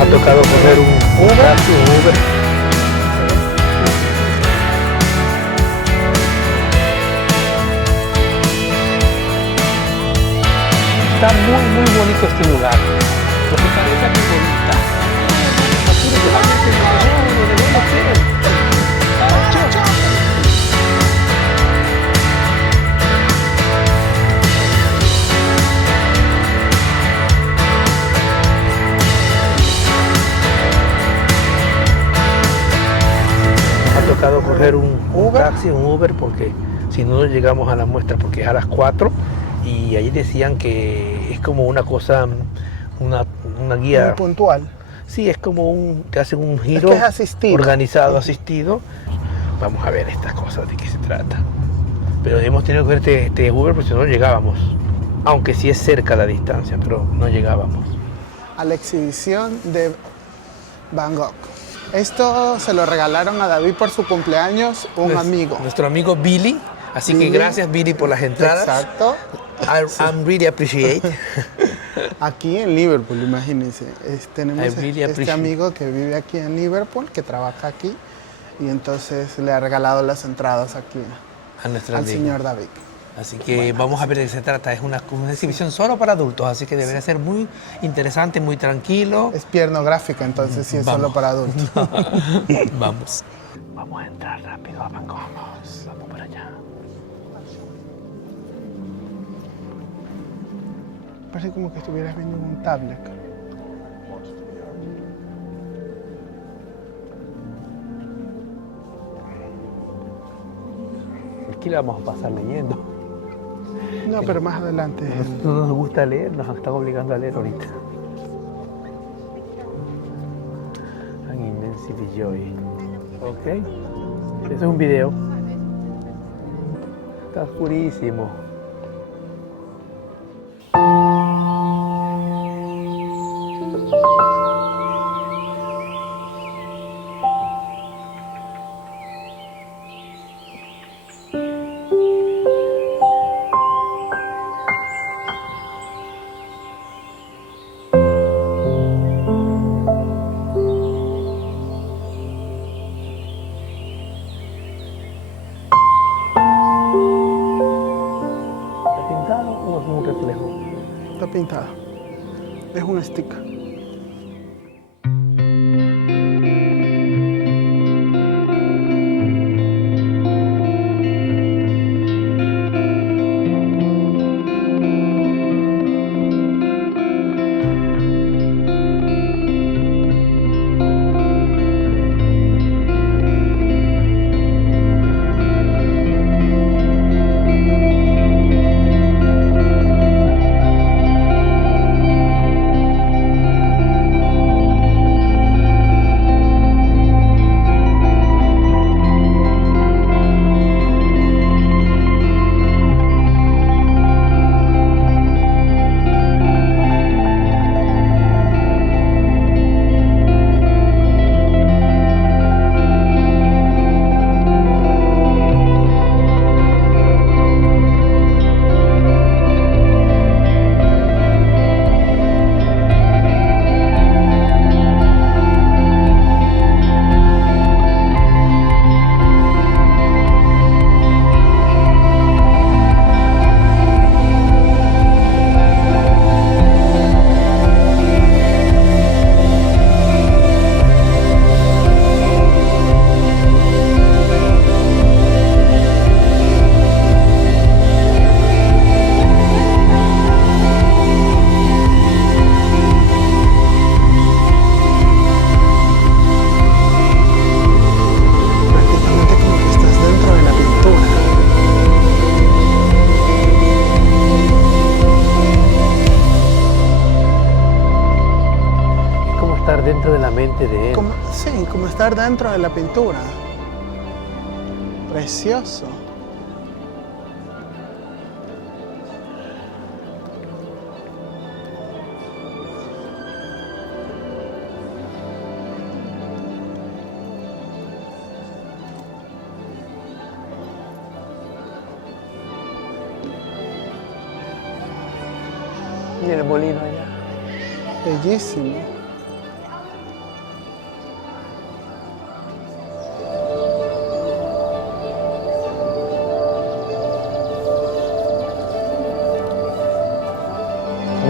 ha tocado coger un taxi, un Uber. Está muy bonito este lugar. Lo que parece muy bonita. Ha tocado coger un taxi, un Uber, porque si no llegamos a la muestra, porque es a las 4 y ahí decían que es como una cosa, una guía. Muy puntual. Sí, es como te hacen un giro Es que es asistido. organizado, asistido. Vamos a ver estas cosas, de qué se trata. Pero hemos tenido que ver este Uber porque si no llegábamos. Aunque sí es cerca la distancia, pero no llegábamos. A la exhibición de Van Gogh. Esto se lo regalaron a David por su cumpleaños, un amigo. Nuestro amigo Billy. Así que gracias, Billy, por las entradas. Exacto. I'm really appreciate. Aquí en Liverpool, imagínense. Tenemos este amigo que vive aquí en Liverpool, que trabaja aquí, y entonces le ha regalado las entradas aquí al señor David. Así que vamos a ver de qué se trata. Es una exhibición solo para adultos, así que debería ser muy interesante, muy tranquilo. Es piernográfica, entonces sí es solo para adultos. Vamos. Vamos a entrar rápido a Van Gogh. Vamos para allá. Parece como que estuvieras viendo un tablet. Aquí la vamos a pasar leyendo. No, pero más adelante. No nos gusta leer, nos están obligando a leer ahorita. An Immensity Joy. Ok. Este es un video. Está purísimo. Está pintada. Es un stick. Dentro de la mente de él. Sí, como estar dentro de la pintura. Precioso. Y el molino allá. Bellísimo.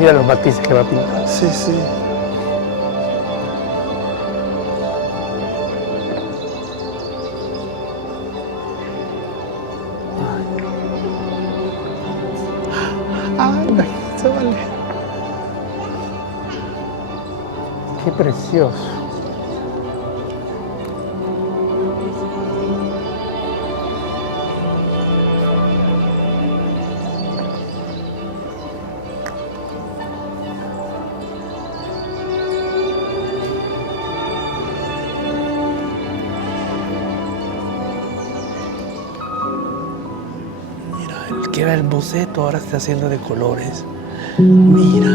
Mira los matices que va a pintar. Sí, sí. Ay, se vale. Qué precioso. El que era el boceto ahora se está haciendo de colores. Mira.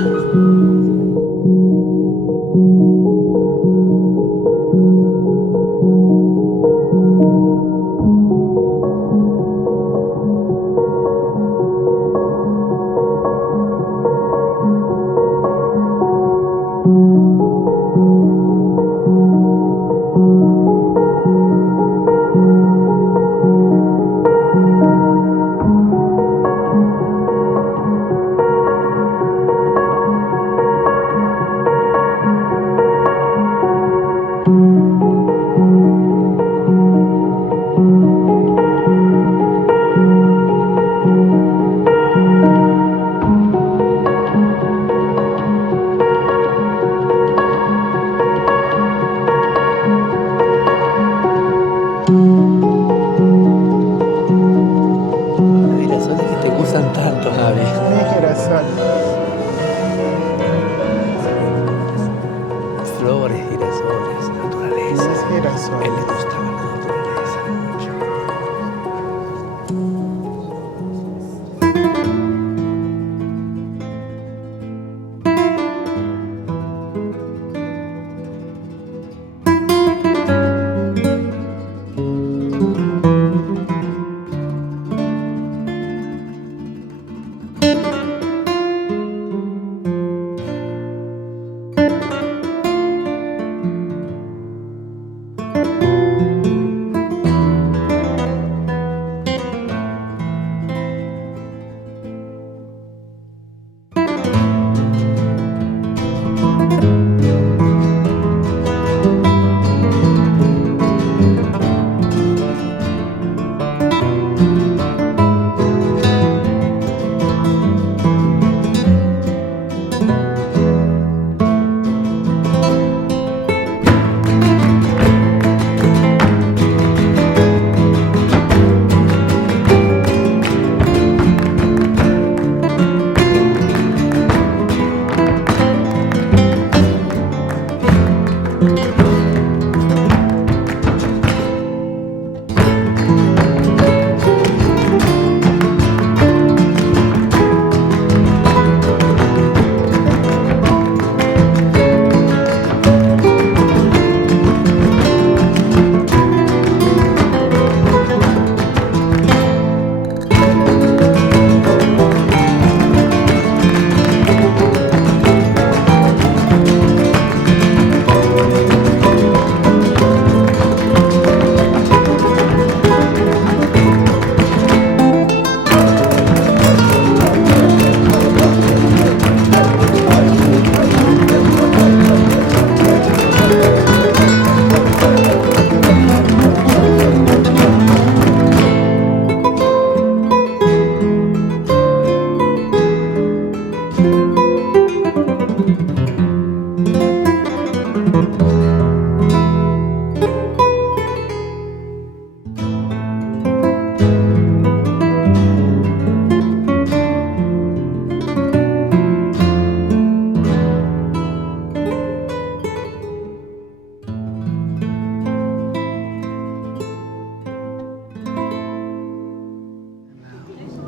Flores, girasoles, naturaleza. A él le gustaba la naturaleza mucho.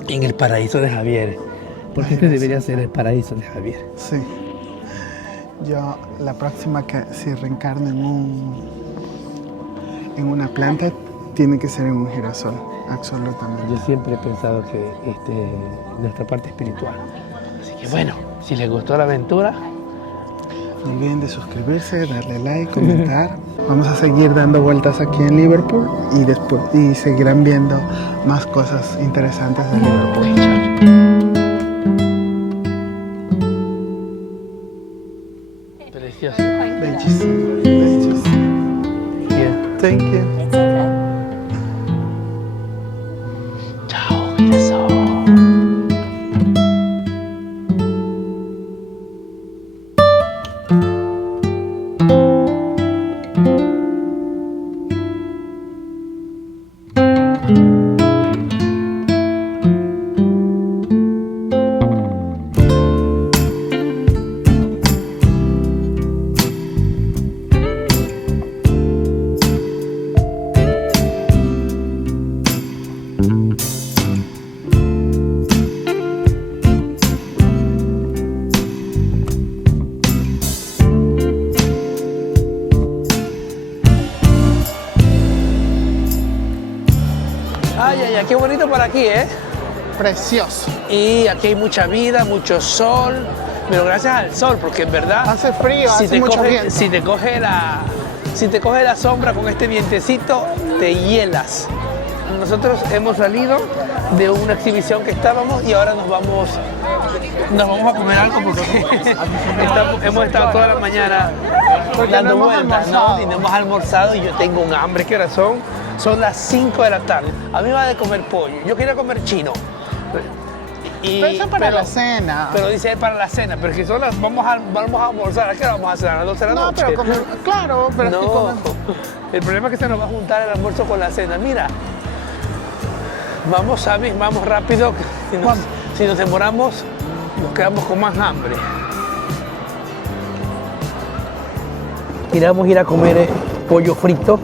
En el paraíso de Javier. Porque este debería ser el paraíso de Javier. Sí. Yo, la próxima que si reencarno en una planta, tiene que ser en un girasol, absolutamente. Yo siempre he pensado que nuestra parte espiritual. Así que bueno, si les gustó la aventura, no olviden de suscribirse, darle like, comentar. Vamos a seguir dando vueltas aquí en Liverpool y seguirán viendo más cosas interesantes de Liverpool. Precioso. Bellísimo, bellísimo. Yeah. Thank you. Chao, eso. Ay, ay, ay, qué bonito por aquí, ¿eh? Precioso. Y aquí hay mucha vida, mucho sol, pero gracias al sol, porque en verdad... Hace frío, hace mucho viento. Si te coge la sombra con este vientecito, te hielas. Nosotros hemos salido de una exhibición que estábamos y ahora nos vamos a comer algo porque hemos estado toda la mañana dando vueltas, ¿no? Y no hemos almorzado y yo tengo un hambre. ¿Qué hora son? Son las 5 de la tarde. A mí me va de comer pollo. Yo quería comer chino. Pero eso para la cena. Pero dice para la cena. Pero que son vamos a almorzar. ¿A qué hora vamos a cenar? ¿A las 12 de la noche? No, pero claro, pero no. aquí comemos. El problema es que se nos va a juntar el almuerzo con la cena. Mira. Vamos, Sammy, vamos rápido. Si nos demoramos, nos quedamos con más hambre. Queríamos ir a comer pollo frito.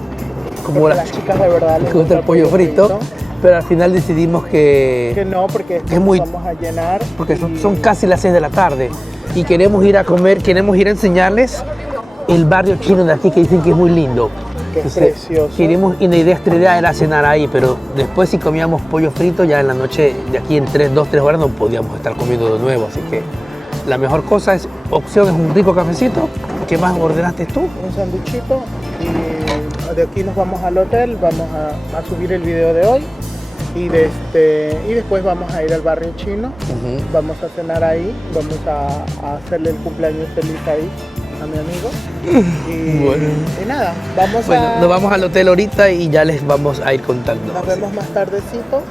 Como las chicas de verdad les gusta el pollo frito, pero al final decidimos que no, porque es muy, vamos a llenar. Porque son casi las 6 de la tarde y queremos ir a comer, queremos ir a enseñarles el barrio chino de aquí que dicen que es muy lindo. Que es precioso. Queremos, y nuestra idea era cenar ahí, pero después si comíamos pollo frito ya en la noche, de aquí en 2-3 horas no podíamos estar comiendo de nuevo, así que la mejor opción es un rico cafecito. ¿Qué más ordenaste tú? Un sanduchito y de aquí nos vamos al hotel, vamos a subir el video de hoy y después vamos a ir al barrio chino, vamos a cenar ahí, vamos a hacerle el cumpleaños feliz ahí a mi amigo y nada, nos vamos al hotel ahorita y ya les vamos a ir contando. Nos vemos más tardecito.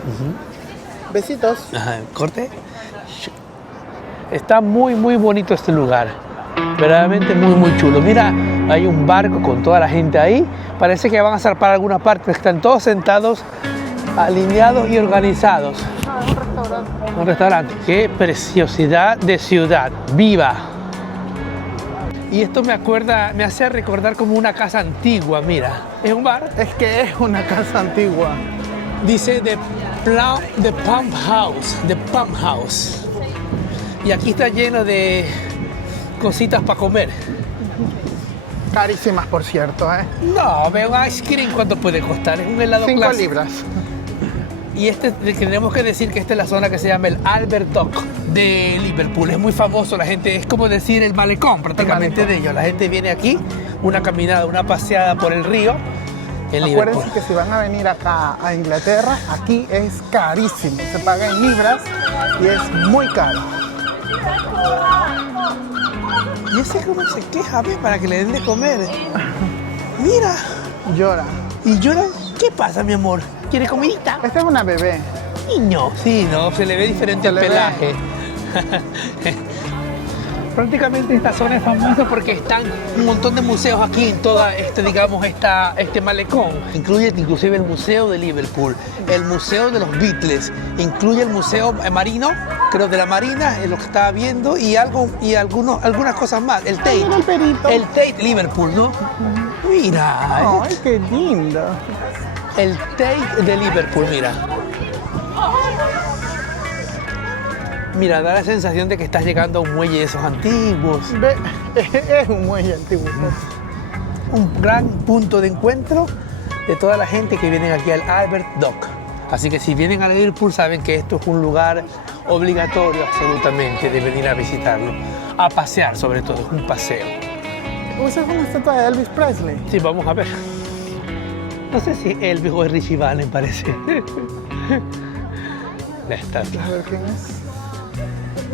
Besitos. Ajá, corte. Está muy muy bonito este lugar. Verdaderamente muy muy chulo. Mira, hay un barco con toda la gente ahí. Parece que van a zarpar alguna parte. Están todos sentados, alineados y organizados. Un restaurante. Un restaurante. Qué preciosidad de ciudad. ¡Viva! Y esto me hace recordar como una casa antigua. Mira, es un bar. Es que es una casa antigua. Dice The Pump House. Y aquí está lleno de cositas para comer. Carísimas, por cierto, ¿eh? No, veo un ice cream, ¿cuánto puede costar? Es un helado 5 clásico. libras. Y tenemos que decir que esta es la zona que se llama el Albert Dock de Liverpool. Es muy famoso, la gente, es como decir el malecón prácticamente de ellos. La gente viene aquí, una caminada, una paseada por el río en Liverpool. Acuérdense que si van a venir acá a Inglaterra, aquí es carísimo. Se paga en libras y es muy caro. Y ese como se queja, ¿ves? Para que le den de comer. Mira. Llora. ¿Y llora? ¿Qué pasa, mi amor? ¿Quiere comidita? Esta es una bebé. Niño. Sí, no, se le ve diferente el pelaje. Prácticamente esta zona es famosa porque están un montón de museos aquí en toda este malecón. Incluye inclusive el Museo de Liverpool, el Museo de los Beatles, incluye el Museo Marino, creo de la Marina, es lo que estaba viendo, y algunas cosas más. El Tate. Mira el perito. El Tate Liverpool, ¿no? Mira. Ay, qué lindo. El Tate de Liverpool, mira. Mira, da la sensación de que estás llegando a un muelle de esos antiguos. Es un muelle antiguo. Un gran punto de encuentro de toda la gente que viene aquí al Albert Dock. Así que si vienen a Liverpool saben que esto es un lugar obligatorio absolutamente de venir a visitarlo. A pasear sobre todo, es un paseo. ¿Esa es una estatua de Elvis Presley? Sí, vamos a ver. No sé si Elvis o Richie Valens parece. La estatua. A ver quién es.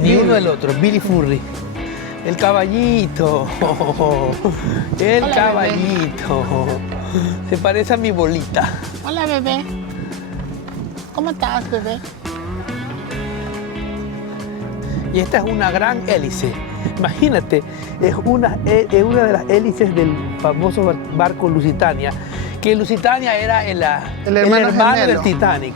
Ni uno del otro, Billy Furry. El caballito. El Hola, caballito. Bebé. Se parece a mi bolita. Hola, bebé. ¿Cómo estás, bebé? Y esta es una gran hélice. Imagínate, es una de las hélices del famoso barco Lusitania, que Lusitania era el hermano del Titanic,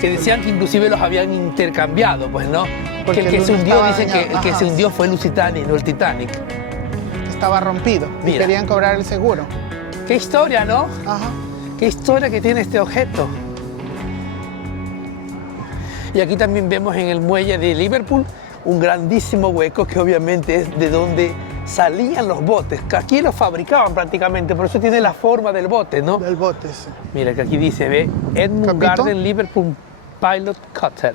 que decían que inclusive los habían intercambiado, pues, ¿no? Porque el que se hundió, dicen que el que se hundió fue Lusitania y no el Titanic. Estaba rompido y querían cobrar el seguro. Qué historia, ¿no? Ajá. Qué historia que tiene este objeto. Y aquí también vemos en el muelle de Liverpool un grandísimo hueco que obviamente es de donde salían los botes, que aquí los fabricaban prácticamente, por eso tiene la forma del bote, ¿no? Del bote, sí. Mira que aquí dice, ve, Edmund Garden Liverpool Pilot Cutter,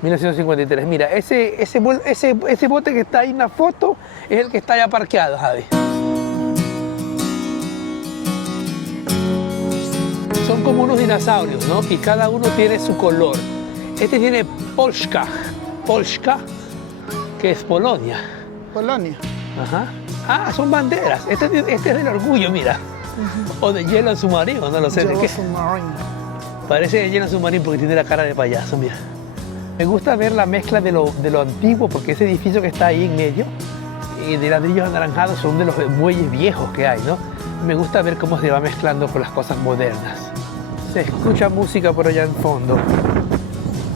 1953. Mira, ese bote que está ahí en la foto es el que está allá parqueado, Javi. Son como unos dinosaurios, ¿no? Y cada uno tiene su color. Este tiene Polska, que es Polonia. Polonia. Ajá. Ah, son banderas. Este es del orgullo, mira. O de Yellow Submarine, no lo sé de qué. Parece de Yellow Submarine porque tiene la cara de payaso, mira. Me gusta ver la mezcla de lo antiguo, porque ese edificio que está ahí en medio, de ladrillos anaranjados, son de los muelles viejos que hay, ¿no? Me gusta ver cómo se va mezclando con las cosas modernas. Se escucha música por allá en fondo.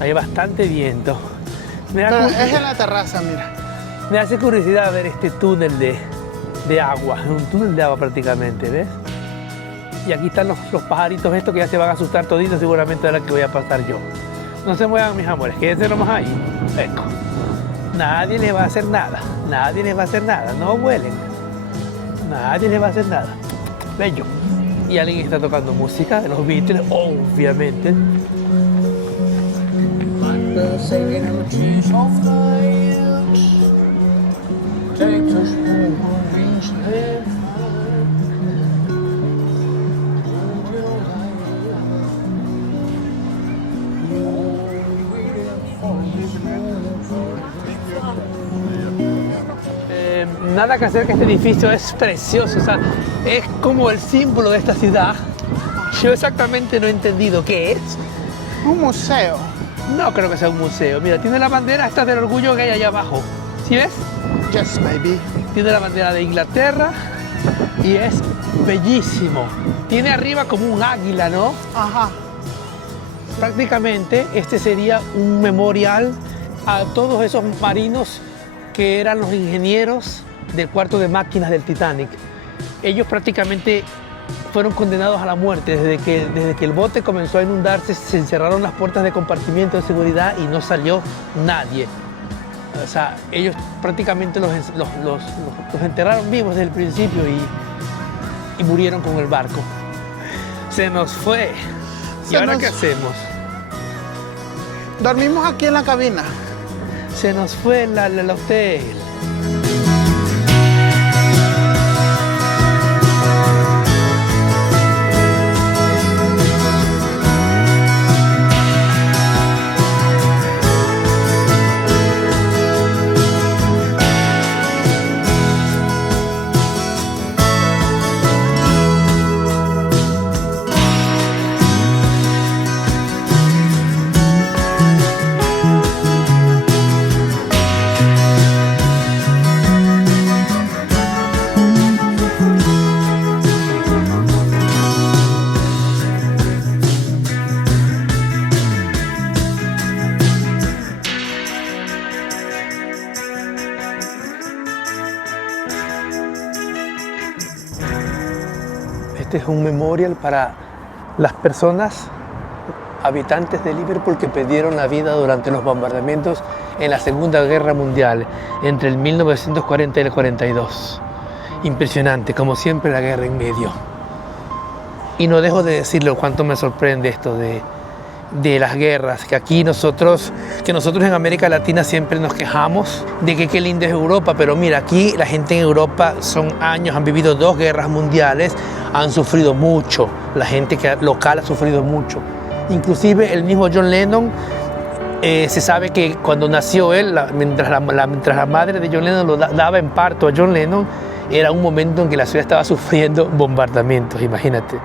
Hay bastante viento. Pero es en la terraza, mira. Me hace curiosidad ver este túnel de agua, un túnel de agua prácticamente, ¿ves? Y aquí están los pajaritos estos que ya se van a asustar toditos seguramente ahora que voy a pasar yo. No se muevan, mis amores, quédense nomás ahí. Eco. Nadie les va a hacer nada, nadie les va a hacer nada, no huelen. Nadie les va a hacer nada. Bello. Y alguien está tocando música de los Beatles, obviamente. Nada que hacer, que este edificio es precioso, o sea, es como el símbolo de esta ciudad. Yo exactamente no he entendido qué es. Un museo. No creo que sea un museo. Mira, tiene la bandera esta del orgullo que hay allá abajo. ¿Sí ves? Yes, baby. Tiene la bandera de Inglaterra y es bellísimo. Tiene arriba como un águila, ¿no? Ajá. Prácticamente este sería un memorial a todos esos marinos que eran los ingenieros del cuarto de máquinas del Titanic. Ellos prácticamente fueron condenados a la muerte. Desde que el bote comenzó a inundarse, se encerraron las puertas de compartimiento de seguridad y no salió nadie. O sea, ellos prácticamente los enterraron vivos desde el principio y murieron con el barco. Se nos fue. ¿Y ahora qué hacemos? Dormimos aquí en la cabina. Se nos fue el hotel. Este es un memorial para las personas habitantes de Liverpool que perdieron la vida durante los bombardeamientos en la Segunda Guerra Mundial, entre el 1940 y el 42. Impresionante, como siempre, la guerra en medio. Y no dejo de decirlo cuánto me sorprende esto de las guerras, que aquí nosotros en América Latina siempre nos quejamos de que qué linda es Europa, pero mira, aquí la gente en Europa son años, han vivido 2 guerras mundiales, han sufrido mucho, la gente local ha sufrido mucho. Inclusive el mismo John Lennon Se sabe que cuando nació él, mientras la madre de John Lennon lo daba en parto a John Lennon, era un momento en que la ciudad estaba sufriendo bombardamientos, imagínate.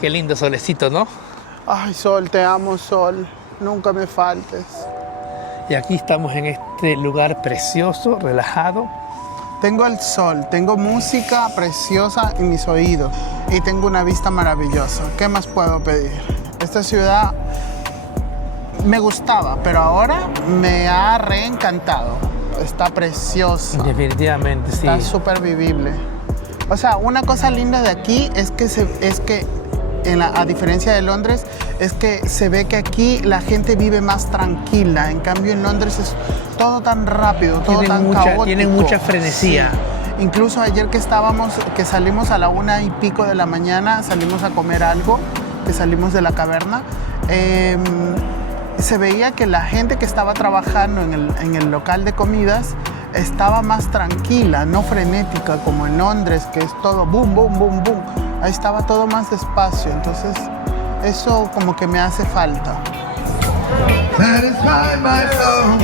Qué lindo solecito, ¿no? Ay, Sol, te amo, Sol. Nunca me faltes. Y aquí estamos en este lugar precioso, relajado. Tengo el sol, tengo música preciosa en mis oídos y tengo una vista maravillosa. ¿Qué más puedo pedir? Esta ciudad me gustaba, pero ahora me ha reencantado. Está preciosa. Definitivamente, sí. Está súper vivible. O sea, una cosa linda de aquí es que a diferencia de Londres, es que se ve que aquí la gente vive más tranquila. En cambio, en Londres es todo tan rápido, todo tan caótico. Tienen mucha frenesía. Sí. Incluso ayer que salimos a la 1:00 de la mañana, salimos a comer algo, que salimos de la caverna, se veía que la gente que estaba trabajando en el local de comidas estaba más tranquila, no frenética como en Londres, que es todo boom, boom, boom, boom. Ahí estaba todo más despacio, entonces eso como que me hace falta. Satisfy my soul.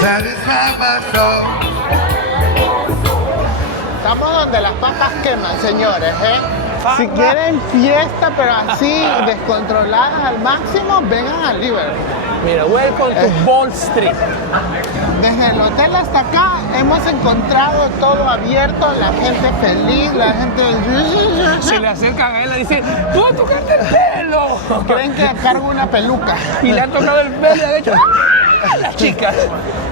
Satisfy my soul. Estamos donde las papas queman, señores, ¿eh? Si quieren fiesta, pero así, descontroladas al máximo, vengan a Liverpool. Mira, welcome to Ball Street. Desde el hotel hasta acá hemos encontrado todo abierto, la gente feliz, la gente... Se le acercan a él y le dicen, ¡tú tocaste el pelo! Creen que cargo una peluca. Y le han tocado el pelo y le han hecho ¡ah! Las chicas.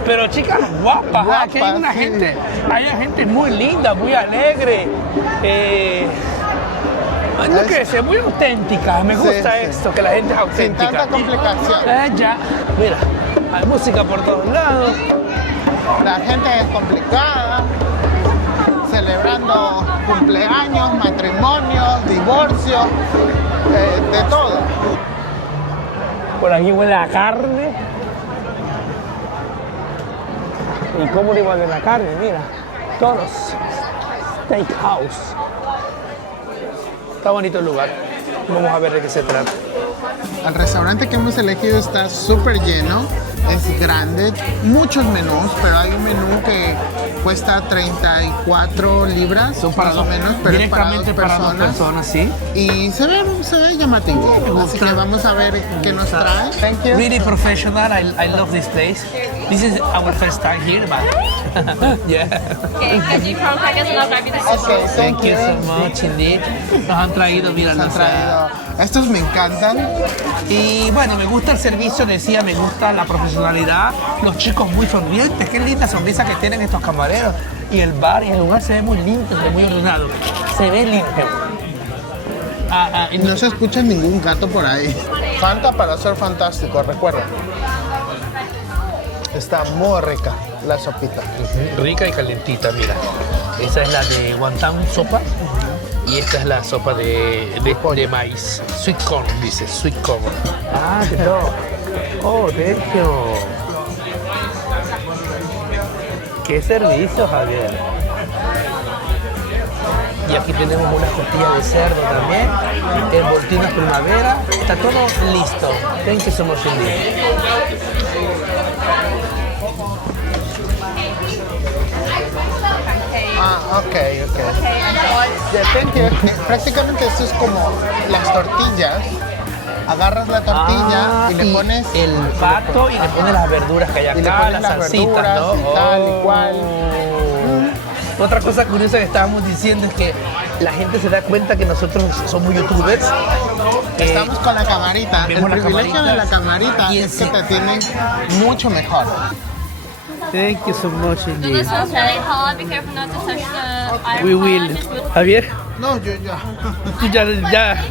Pero chicas guapas, aquí hay una gente, hay gente muy linda, muy alegre. No que sea muy auténtica, me gusta esto, que la gente es auténtica. Sin tanta complicación. Ya, mira, hay música por todos lados. La gente es complicada, celebrando cumpleaños, matrimonios, divorcios, de todo. Por aquí huele a carne. ¿Y cómo le huele la carne? Mira, todos. Steakhouse. Está bonito el lugar. Vamos a ver de qué se trata. El restaurante que hemos elegido está súper lleno, es grande, muchos menús, pero hay un menú que cuesta 34 libras, son para más o menos, pero es para dos personas, ¿sí? Y se ve llamativo, así que vamos a ver qué nos trae. Thank you. Really professional, I love this place. This is our first time here, but yeah. Okay, could you come back as well? Okay, thank you so much indeed. Nos han traído, mira, estos me encantan. Y bueno, me gusta el servicio, decía, me gusta la profesionalidad, los chicos muy sonrientes, qué linda sonrisa que tienen estos camareros. Y el bar y el lugar se ve muy limpio, muy ordenado, se ve limpio. No se escucha ningún gato por ahí. Fanta para ser fantástico, recuerda. Está muy rica la sopita. Rica y calentita, mira. Esa es la de wonton sopa. Y esta es la sopa de maíz. Sweet corn, dice, sweet corn. Ah, qué todo. Oh, de hecho. Qué servicio, Javier. Y aquí tenemos una costilla de cerdo también. Envoltinas primavera. Está todo listo. Thank you so much indeed. Ok. Prácticamente esto es como las tortillas. Agarras la tortilla y le pones el pato y le pones las verduras que hay acá, las salsitas, ¿no? Y tal y cual. Otra cosa curiosa que estábamos diciendo es que la gente se da cuenta que nosotros somos youtubers. Estamos con la camarita. El privilegio de la camarita es que te tienen mucho mejor. Thank you so much indeed. This one's very hard. Be careful not to touch the iron. We will. Javier. No, yo ya. Tú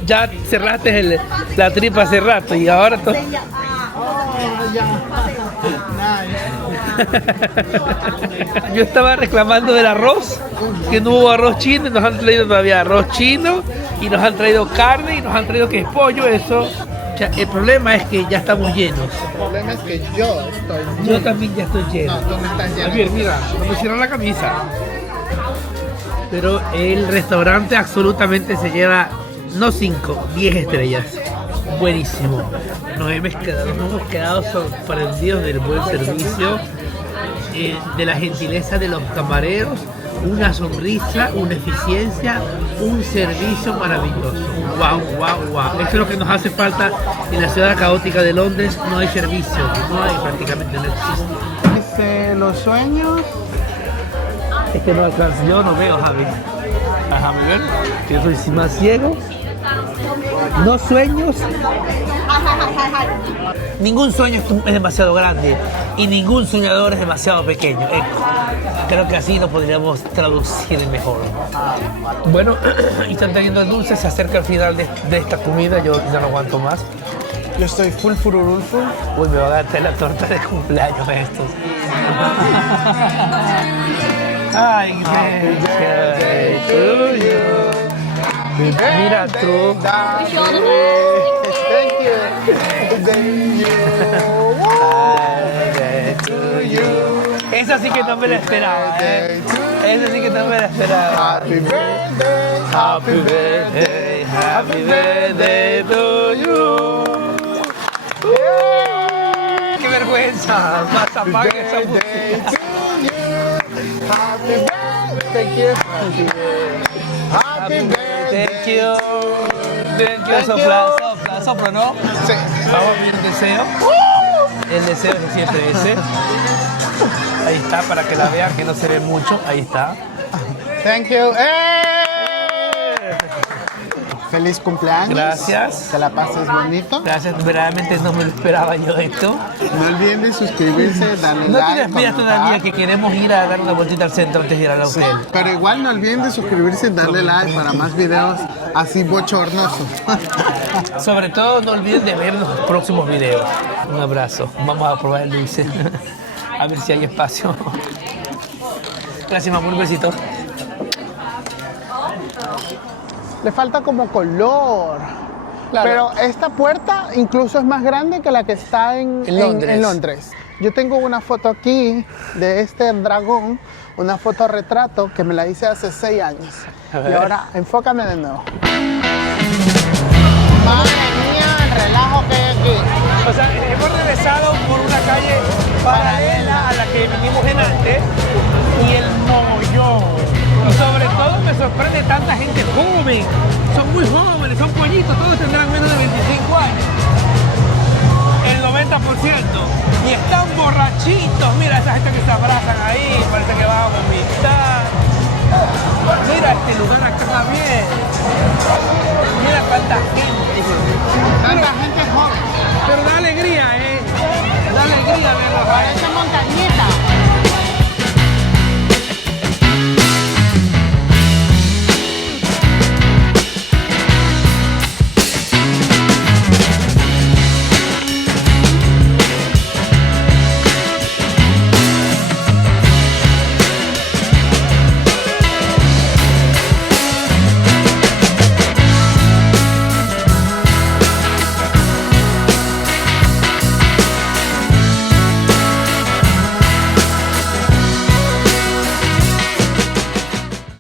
ya cerraste la tripa hace rato y ahora todo. Yo estaba reclamando del arroz, que no hubo arroz chino y nos han traído todavía arroz chino y nos han traído carne y nos han traído que es pollo, eso. O sea, el problema es que ya estamos llenos. El problema es que yo estoy lleno. Yo también ya estoy lleno. No, tú no estás lleno. Javier, mira, me pusieron la camisa. Pero el restaurante absolutamente se lleva, no 5, 10 estrellas. buenísimo. Nos hemos quedado sorprendidos del buen servicio, de la gentileza de los camareros, una sonrisa, una eficiencia, un servicio maravilloso. Wow, wow, wow. Eso es lo que nos hace falta en la ciudad caótica de Londres. No hay servicio, no hay, prácticamente no existe. Dice, los sueños. Es que no alcanzo, yo no veo, Javi. Déjame ver. Yo soy más ciego. No sueños. Ningún sueño es demasiado grande y ningún soñador es demasiado pequeño. Creo que así lo podríamos traducir mejor. Bueno, y están teniendo el dulce, se acerca el final de esta comida, yo ya no aguanto más. Yo estoy full fururulful. Uy, me va a darte la torta de cumpleaños estos. Ay, birthday to you. Mira tú. Thank you. Esa sí que no me la esperaba. Esa sí que no me la esperaba. Happy birthday, happy birthday, happy birthday to you. ¡Qué vergüenza! Más apaga esa música. Happy birthday, happy birthday. Thank you. Thank you. Sopla, ¿no? Sí. Vamos a ver el deseo. El deseo es siempre ese. Ahí está, para que la vean, que no se ve mucho. Ahí está. Thank you. Feliz cumpleaños. Gracias. Que la pases bonito. Gracias, verdaderamente no me lo esperaba yo esto. No olviden de suscribirse, darle no like. No te despidas todavía, que queremos ir a dar una vueltita al centro antes de ir al hotel. Sí, pero igual no olviden de suscribirse y darle like para más videos así bochornosos. Sobre todo no olviden de ver los próximos videos. Un abrazo. Vamos a probar el dulce. A ver si hay espacio. Gracias, mamá. Un besito. Le falta como color. Claro. Pero esta puerta incluso es más grande que la que está en Londres. Yo tengo una foto aquí de este dragón, una foto retrato que me la hice hace 6 años. Y ahora enfócame de nuevo. Madre mía, el relajo que hay aquí. O sea, hemos regresado por una calle paralela a la que vinimos en antes y el mogollón. Y sobre todo me sorprende tanta gente joven. Son muy jóvenes, son pollitos, todos tendrán menos de 25 años. El 90%. Y están borrachitos. Mira esa gente que se abrazan ahí, parece que van a vomitar. Mira este lugar acá bien. Mira cuánta gente. Tanta gente joven. Pero dale